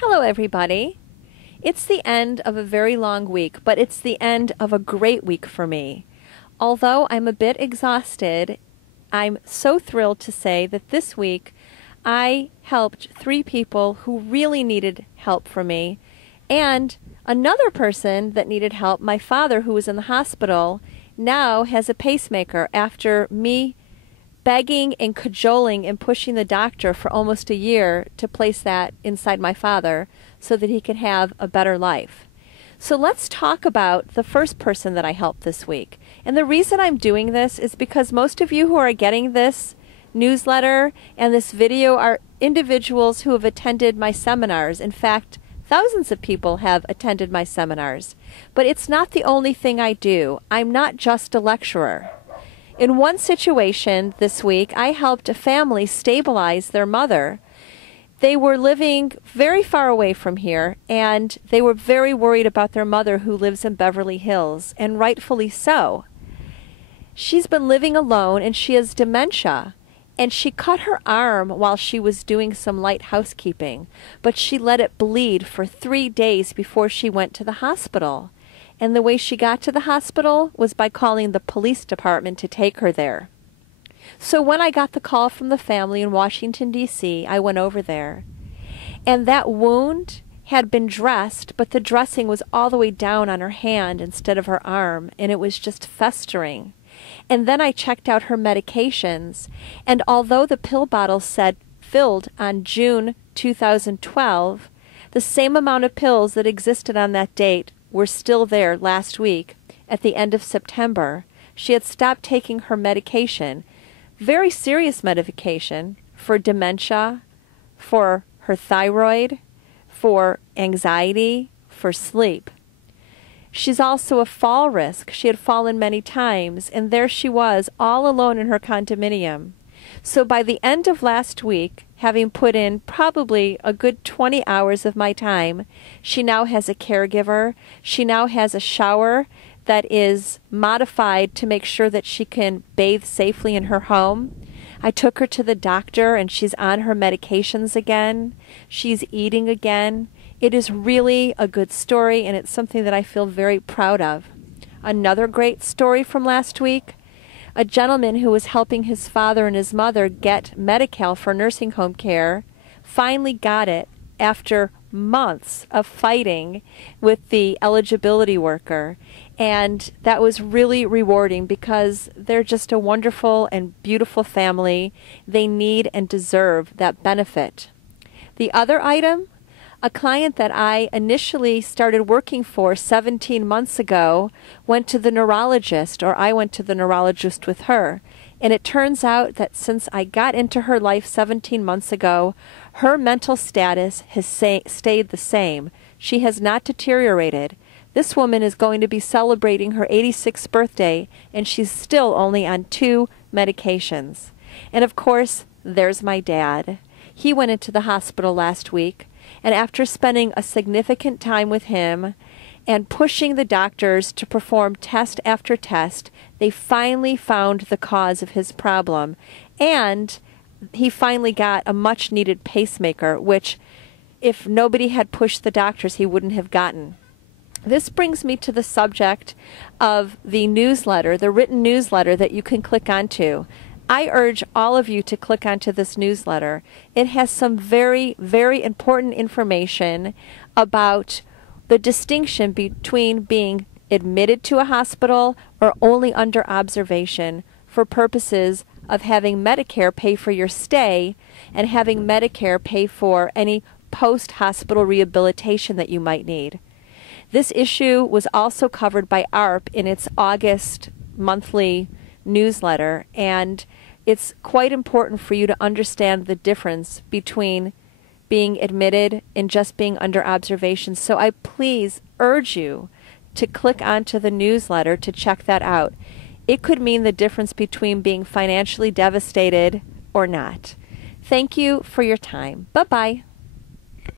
Hello, everybody. It's the end of a very long week, but it's the end of a great week for me. Although I'm a bit exhausted, I'm so thrilled to say that this week I helped 3 people who really needed help from me, and another person that needed help, my father, who was in the hospital, now has a pacemaker after me begging and cajoling and pushing the doctor for almost a year to place that inside my father so that he can have a better life. So let's talk about the first person that I helped this week. And the reason I'm doing this is because most of you who are getting this newsletter and this video are individuals who have attended my seminars. In fact, thousands of people have attended my seminars. But it's not the only thing I do. I'm not just a lecturer. In one situation this week, I helped a family stabilize their mother. They were living very far away from here, and they were very worried about their mother who lives in Beverly Hills, and rightfully so. She's been living alone, and she has dementia, and she cut her arm while she was doing some light housekeeping, but she let it bleed for 3 days before she went to the hospital. And the way she got to the hospital was by calling the police department to take her there. So when I got the call from the family in Washington, D.C., I went over there. And that wound had been dressed, but the dressing was all the way down on her hand instead of her arm, and it was just festering. And then I checked out her medications, and although the pill bottle said filled on June 2012, the same amount of pills that existed on that date were still there last week at the end of September. She had stopped taking her medication, very serious medication for dementia, for her thyroid, for anxiety, for sleep. She's also a fall risk. She had fallen many times, and there she was all alone in her condominium. So by the end of last week, having put in probably a good 20 hours of my time, she now has a caregiver. She now has a shower that is modified to make sure that she can bathe safely in her home. I took her to the doctor, and she's on her medications again. She's eating again. It is really a good story, and it's something that I feel very proud of. Another great story from last week, a gentleman who was helping his father and his mother get Medi-Cal for nursing home care finally got it after months of fighting with the eligibility worker. And that was really rewarding because they're just a wonderful and beautiful family. They need and deserve that benefit. The other item, a client that I initially started working for 17 months ago went to the neurologist, or I went to the neurologist with her. And it turns out that since I got into her life 17 months ago, her mental status has stayed the same. She has not deteriorated. This woman is going to be celebrating her 86th birthday, and she's still only on 2 medications. And of course, there's my dad. He went into the hospital last week. And after spending a significant time with him and pushing the doctors to perform test after test, they finally found the cause of his problem. And he finally got a much-needed pacemaker, which if nobody had pushed the doctors, he wouldn't have gotten. This brings me to the subject of the newsletter, the written newsletter that you can click onto. I urge all of you to click onto this newsletter. It has some very, very important information about the distinction between being admitted to a hospital or only under observation for purposes of having Medicare pay for your stay and having Medicare pay for any post-hospital rehabilitation that you might need. This issue was also covered by AARP in its August monthly newsletter, and it's quite important for you to understand the difference between being admitted and just being under observation. So I please urge you to click onto the newsletter to check that out. It could mean the difference between being financially devastated or not. Thank you for your time. Bye-bye.